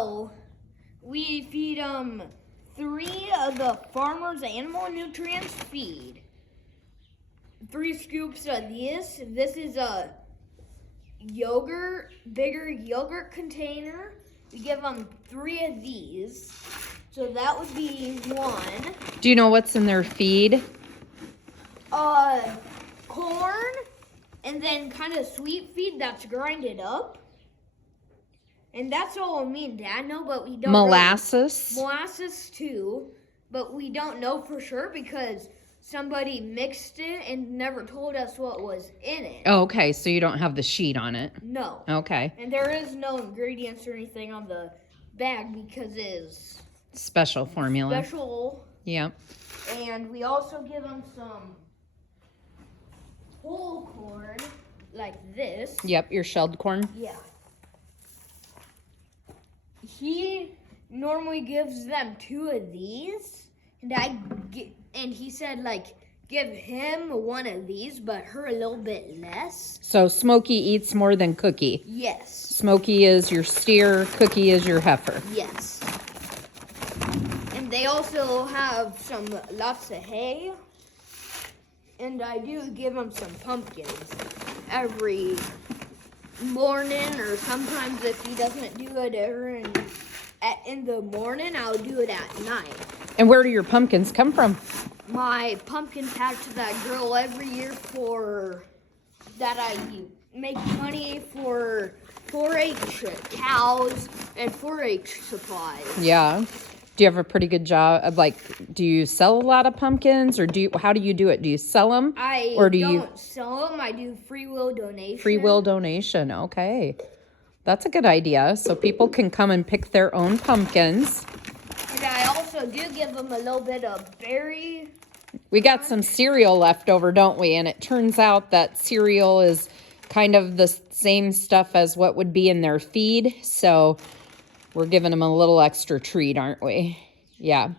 So, we feed them 3 of the Farmer's Animal Nutrients feed. 3 scoops of this. This is a bigger yogurt container. We give them 3 of these. So that would be 1. Do you know what's in their feed? Corn, and then kind of sweet feed that's grinded up. And that's all me and Dad know, but we don't Molasses? Molasses too, but we don't know for sure because somebody mixed it and never told us what was in it. Oh, okay, so you don't have the sheet on it. No. Okay. And there is no ingredients or anything on the bag because it is Special formula. special. Yep. And we also give them some whole corn like this. Yep, your shelled corn. Yeah. He normally gives them 2 of these, and he said give him 1 of these, but her a little bit less. So Smokey eats more than Cookie. Yes. Smokey is your steer, Cookie is your heifer. Yes. And they also have lots of hay. And I do give them some pumpkins every morning, or sometimes if he doesn't do it in the morning, I'll do it at night. And where do your pumpkins come from? My pumpkin patch that I grow every year that I make money for 4-H cows and 4-H supplies. Yeah. Do you have a pretty good job of do you sell a lot of pumpkins, or how do you do it? Do you sell them? I or don't sell them. I do free will donation. Free will donation. Okay. That's a good idea. So people can come and pick their own pumpkins. And I also do give them a little bit of berry. We got some cereal left over, don't we? And it turns out that cereal is kind of the same stuff as what would be in their feed. So we're giving them a little extra treat, aren't we? Yeah.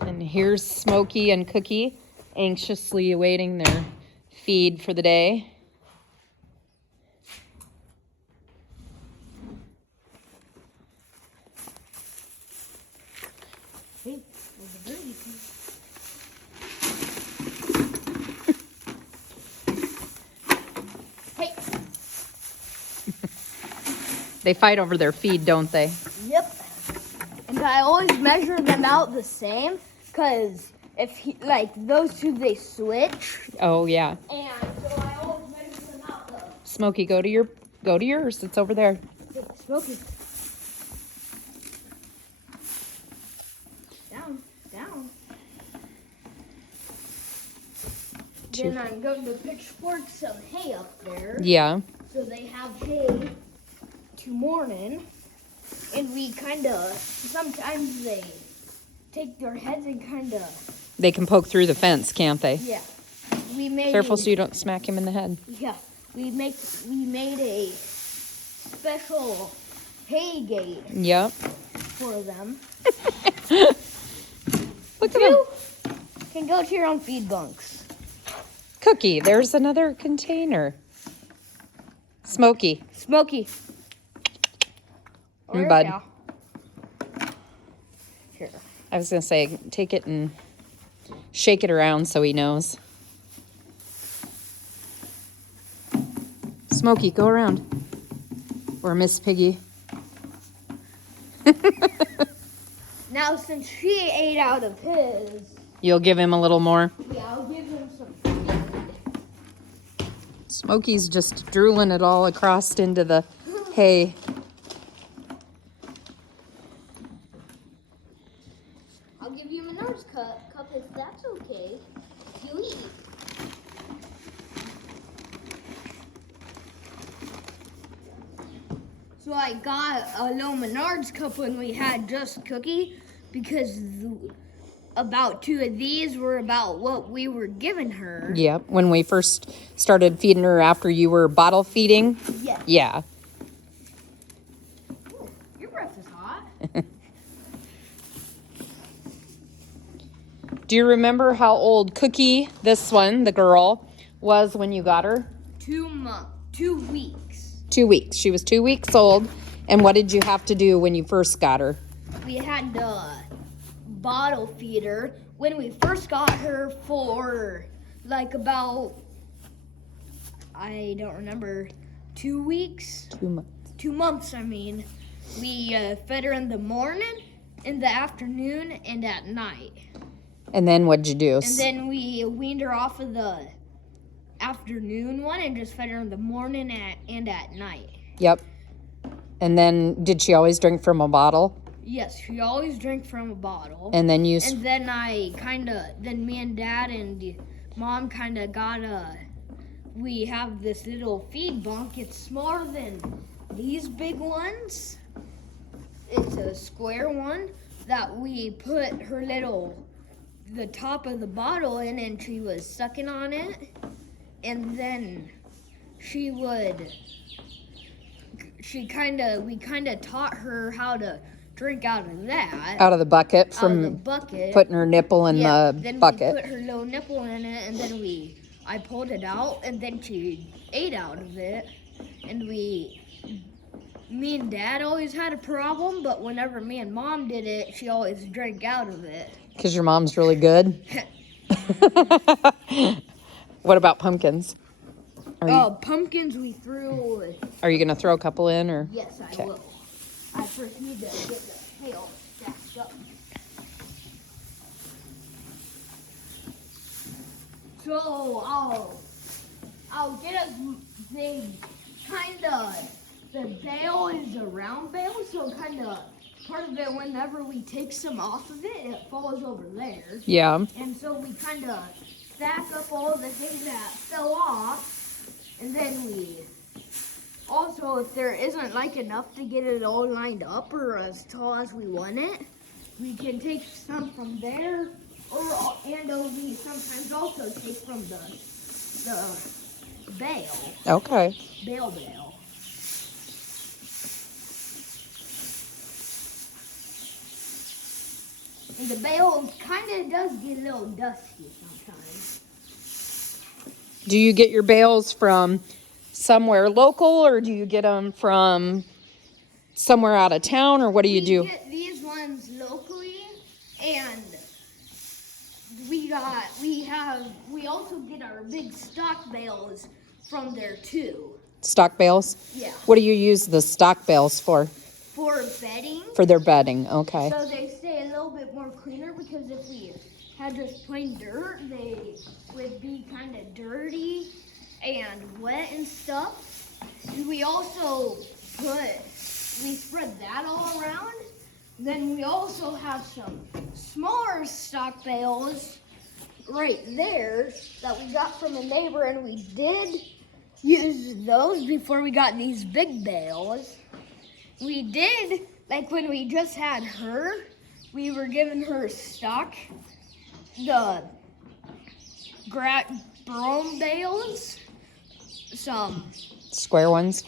And here's Smokey and Cookie anxiously awaiting their feed for the day. Hey, hey. They fight over their feed, don't they? Yep. And I always measure them out the same, because those 2, they switch. Oh, yeah. And so I always measure them out though. Smokey, go to yours. It's over there. Smokey. Down. Then I'm going to pitchfork some hay up there. Yeah. So they have hay to morning. And we sometimes they take their heads and They can poke through the fence, can't they? yeah. Careful so you don't smack him in the head. Yeah. We made a special hay gate Yep. for them. Look at him. You can go to your own feed bunks. Cookie, there's another container. Smokey. Or Bud. cow. Here. I was going to say, take it and shake it around so he knows. Smokey, go around. Or Miss Piggy. Now, since she ate out of his, You'll give him a little more. yeah, I'll give him some food. Smokey's just drooling it all across into the hay. I'll give you a nose cup if that's okay. You eat. So I got a little Menards cup when we had just Cookie because about 2 of these were about what we were giving her. Yeah, when we first started feeding her after you were bottle feeding. Yes. Yeah. Ooh, your breath is hot. Do you remember how old Cookie, this one, the girl, was when you got her? 2 weeks. 2 weeks. She was 2 weeks old. And what did you have to do when you first got her? We had to bottle feed her when we first got her for like about, I don't remember, 2 weeks? 2 months. 2 months, I mean. We fed her in the morning, in the afternoon, and at night. And then what'd you do? And then we weaned her off of the afternoon one and just fed her in the morning and at night. Yep. And then did she always drink from a bottle? Yes, she always drank from a bottle. And then you... And then then me and Dad and Mom we have this little feed bunk. It's smaller than these big ones. It's a square one that we put the top of the bottle in, and she was sucking on it. And then we kind of taught her how to drink out of that. Out of the bucket Out from of the bucket. putting her nipple in the then bucket. we put her little nipple in it, and then I pulled it out, and then she ate out of it. And me and Dad always had a problem, but whenever me and Mom did it, she always drank out of it. Because your mom's really good? What about pumpkins? Pumpkins we threw. Are you going to throw a couple in? Or? Yes, I will. I first need to get the pail stacked up. So I'll get a big the bale is a round bale, so part of it, whenever we take some off of it, it falls over there. Yeah. And so we stack up all the things that fell off, and then also, if there isn't enough to get it all lined up or as tall as we want it, we can take some from there, and we sometimes also take from the bale. Okay. Bale. And the bale kind of does get a little dusty sometimes. Do you get your bales from somewhere local, or do you get them from somewhere out of town, or what do you do? We get these ones locally, and we also get our big stock bales from there too. Stock bales? Yeah. What do you use the stock bales for? For bedding. For their bedding, okay. So they stay a little bit more cleaner, because if we had just plain dirt, they would be kind of dirty and wet and stuff. And we also spread that all around. Then we also have some smaller stock bales right there that we got from a neighbor, and we did use those before we got these big bales. We did, when we just had her, we were giving her stock, the brome bales, some Square ones?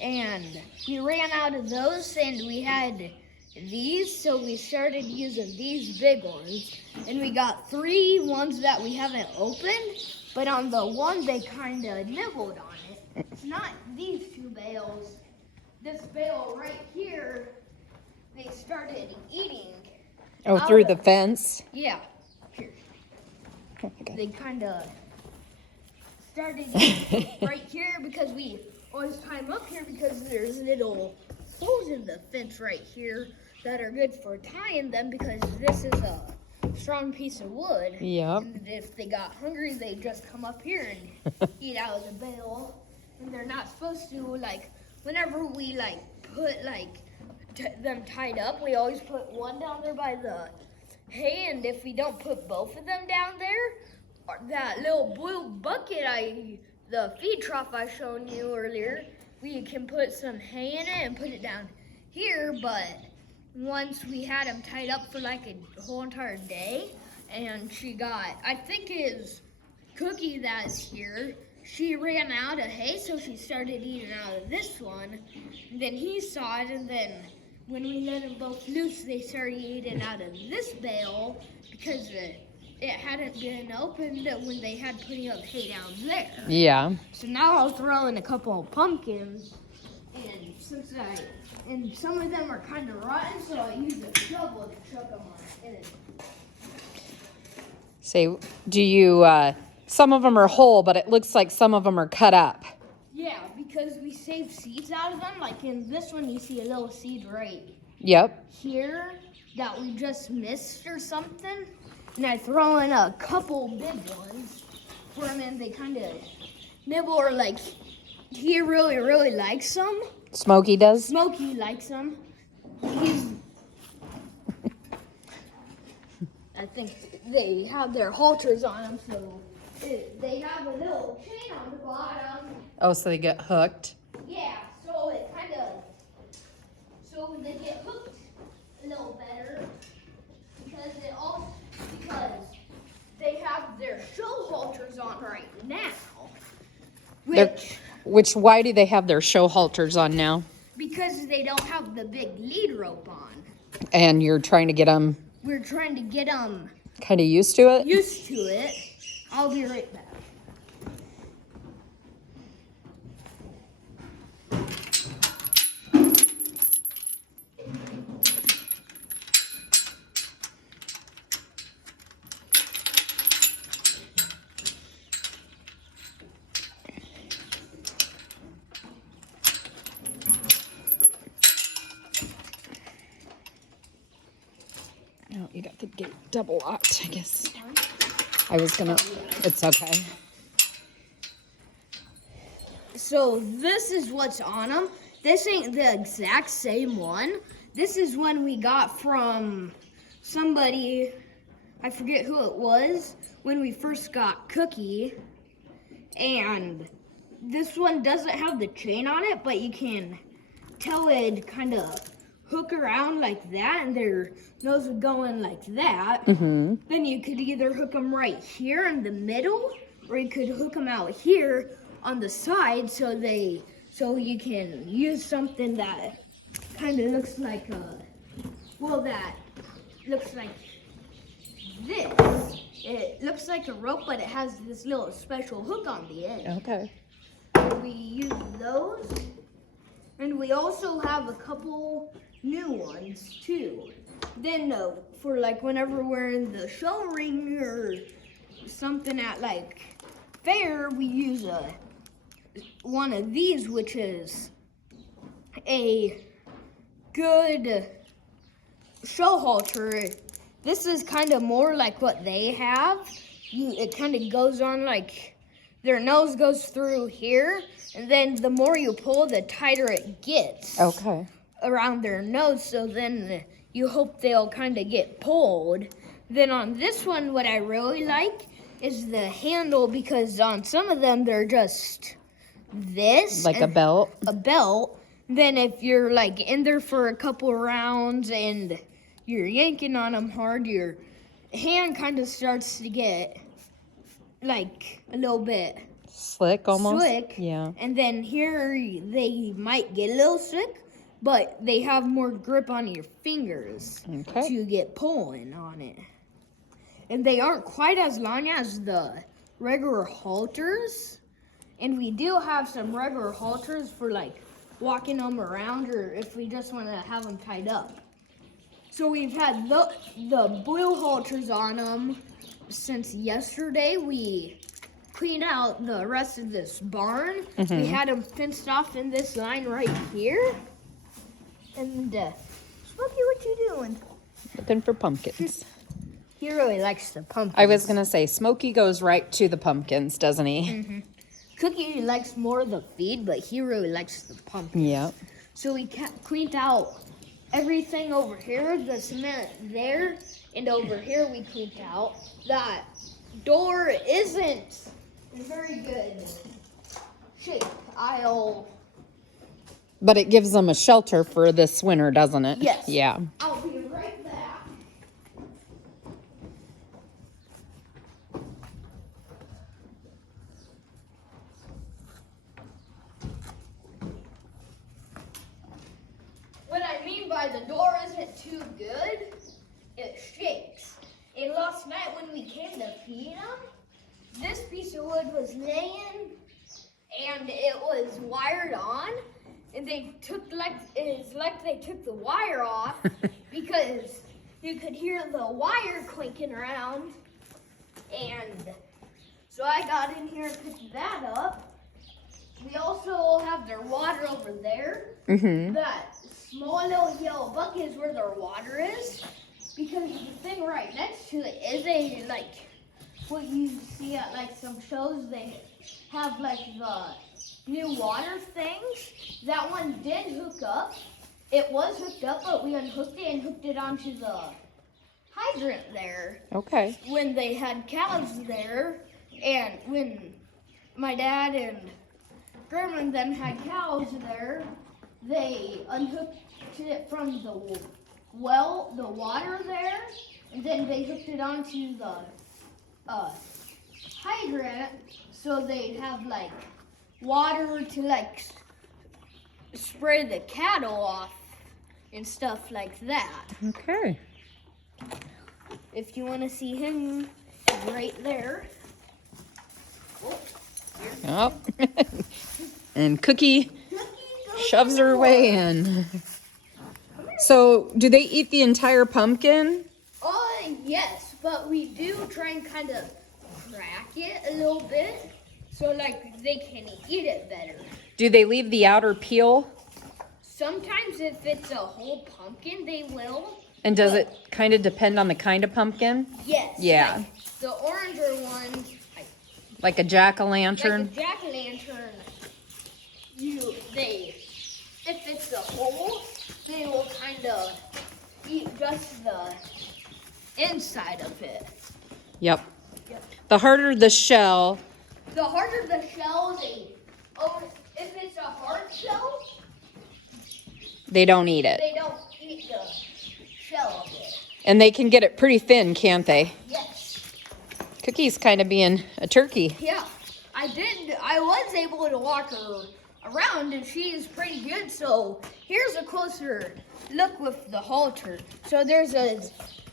And we ran out of those, and we had these, so we started using these big ones. And we got 3 ones that we haven't opened, but on the one they kind of nibbled on it. It's not these 2 bales. This bale right here, they started eating. Oh, through the fence? Yeah. Here. Okay. They kind of started eating right here, because we always tie them up here, because there's little holes in the fence right here that are good for tying them, because this is a strong piece of wood. Yep. And if they got hungry, they just come up here and eat out of the bale. And they're not supposed to, whenever we put them tied up, we always put one down there by the hay, and if we don't put both of them down there, that little blue bucket the feed trough I showed you earlier, we can put some hay in it and put it down here. But once we had them tied up for a whole entire day, and I think it's Cookie that's here, she ran out of hay, so she started eating out of this one. And then he saw it, and then when we let them both loose, they started eating out of this bale, because it hadn't been opened when they had plenty of hay down there. Yeah. So now I'll throw in a couple of pumpkins, and and some of them are kind of rotten, so I use a shovel to chuck them on it. Say, do you, some of them are whole, but it looks like some of them are cut up. Yeah, because we save seeds out of them. Like in this one, you see a little seed right Yep. here that we just missed or something. And I throw in a couple big ones for them, and they kind of nibble, or like he really likes them. Smokey does? Smokey likes them. I think they have their halters on them, so they have a little chain on the bottom. Oh, so they get hooked? Yeah, so it kind of, so they get hooked a little better because they have their show halters on right now. Why do they have their show halters on now? Because they don't have the big lead rope on. And you're trying to get them We're trying to get them kind of used to it? used to it. I'll be right back. Oh, you got the gate double locked, I guess. It's okay. So this is what's on them. This ain't the exact same one. This is one we got from somebody, I forget who it was, when we first got Cookie. And this one doesn't have the chain on it, but you can tell it kind of hook around like that, and their nose would go in like that. Mm-hmm. Then you could either hook them right here in the middle, or you could hook them out here on the side, so you can use something that kind of looks like that looks like this. It looks like a rope, but it has this little special hook on the end. Okay. We use those, and we also have a couple new ones too. Then for like whenever we're in the show ring or something at like fair, we use one of these, which is a good show halter. This is kind of more like what they have. It kind of goes on like their nose goes through here, and then the more you pull, the tighter it gets. Okay. Around their nose, so then you hope they'll kind of get pulled. Then on this one, what I really like is the handle, because on some of them they're just this. Like a belt? A belt. Then if you're like in there for a couple rounds and you're yanking on them hard, your hand kind of starts to get like a little bit Slick almost? slick. Yeah. And then here they might get a little slick, but they have more grip on your fingers Okay. to get pulling on it. And they aren't quite as long as the regular halters. And we do have some regular halters for like walking them around, or if we just want to have them tied up. So we've had the blue halters on them since yesterday. We cleaned out the rest of this barn. We had them fenced off in this line right here. And Smokey, what you doing? Looking for pumpkins. He really likes the pumpkins. I was going to say, Smokey goes right to the pumpkins, doesn't he? Cookie likes more of the feed, but he really likes the pumpkins. Yeah. So we cleaned out everything over here, the cement there, and over here we cleaned out. That door isn't in very good shape. But it gives them a shelter for this winter, doesn't it? Yes. Yeah. I'll be right back. What I mean by the door isn't too good, it shakes. And And last night when we came to feed them, this piece of wood was laying and it was wired on. And they took it's like they took the wire off because you could hear the wire clinking around. And so I got in here and picked that up. We also have their water over there. Mm-hmm. That small little yellow bucket is where their water is. Because the thing right next to it is a, like, what you see at, like, some shows, they have, like, the new water things. That one did hook up. It was hooked up, but we unhooked it and hooked it onto the hydrant there. Okay. When they had cows there, and when my dad and Grandma and them had cows there, they unhooked it from the water there, and then they hooked it onto the hydrant, so they'd have like water to like spray the cattle off and stuff like that. Okay. If you want to see him, he's right there. Oh. And Cookie shoves her way in. So, do they eat the entire pumpkin? Yes, but we do try and kind of crack it a little bit, so like they can eat it better. Do they leave the outer peel? Sometimes if it's a whole pumpkin, they will. And does it kind of depend on the kind of pumpkin? Yes. Yeah. Like the oranger ones, Like a jack-o'-lantern? like a jack-o'-lantern, if it's the whole, they will kind of eat just the inside of it. Yep. Yep. The harder the shell, The harder the shell, if it's a hard shell, they don't eat it. they don't eat the shell of it. And they can get it pretty thin, can't they? Yes. Cookie's kind of being a turkey. Yeah. I was able to walk her around and she is pretty good. So here's a closer look with the halter. So there's a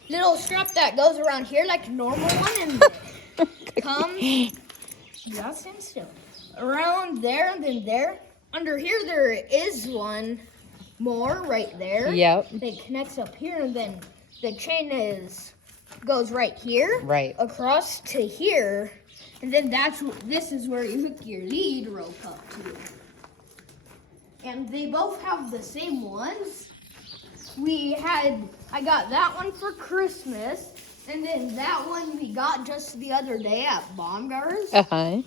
little strap that goes around here like a normal one and comes, just stand still, around there and then there. Under here there is one more right there. Yep. That connects up here and then the chain goes right here. Right. Across to here. And then this is where you hook your lead rope up to. And they both have the same ones. I got that one for Christmas, and then that one we got just the other day at Baumgart's. Uh-huh. And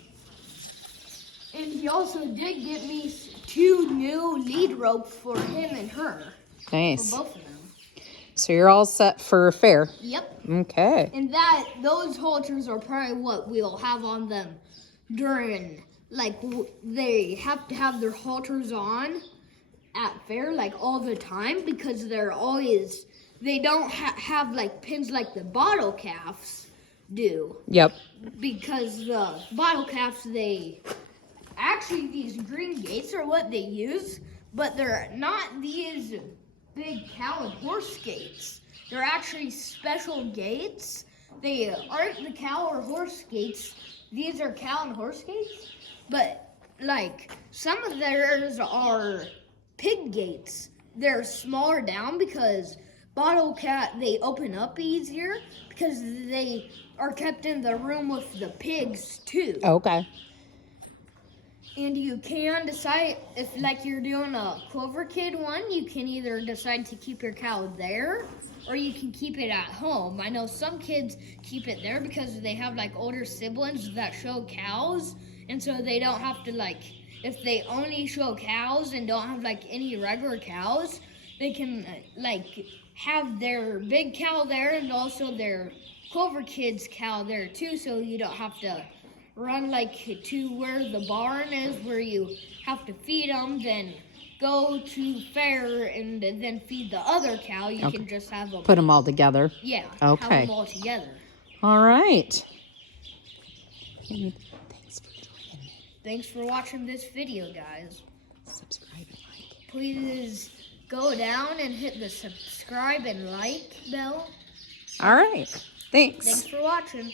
he also did get me 2 new lead ropes for him and her. Nice. For both of them. So you're all set for fair. Yep. Okay. And those halters are probably what we'll have on them during, like, they have to have their halters on at fair, like, all the time because they don't have, like, pins like the bottle calves do. Yep. Because the bottle calves, these green gates are what they use, but they're not these big cow and horse gates. They're actually special gates. They aren't the cow or horse gates. These are cow and horse gates. But, like, some of theirs are pig gates. They're smaller down because bottle cat, they open up easier because they are kept in the room with the pigs, too. Okay. And you can decide if, like, you're doing a Clover Kid one, you can either decide to keep your cow there or you can keep it at home. I know some kids keep it there because they have, like, older siblings that show cows, and so they don't have to, like, if they only show cows and don't have, like, any regular cows, they can, like, have their big cow there and also their Clover Kids cow there, too, so you don't have to run like to where the barn is where you have to feed them, then go to fair and then feed the other cow. You can just have them. Put them all together. Yeah. Okay. Have them all together. All right. Thanks for watching this video, guys. Subscribe and like. Please go down and hit the subscribe and like bell. All right. Thanks. Thanks for watching.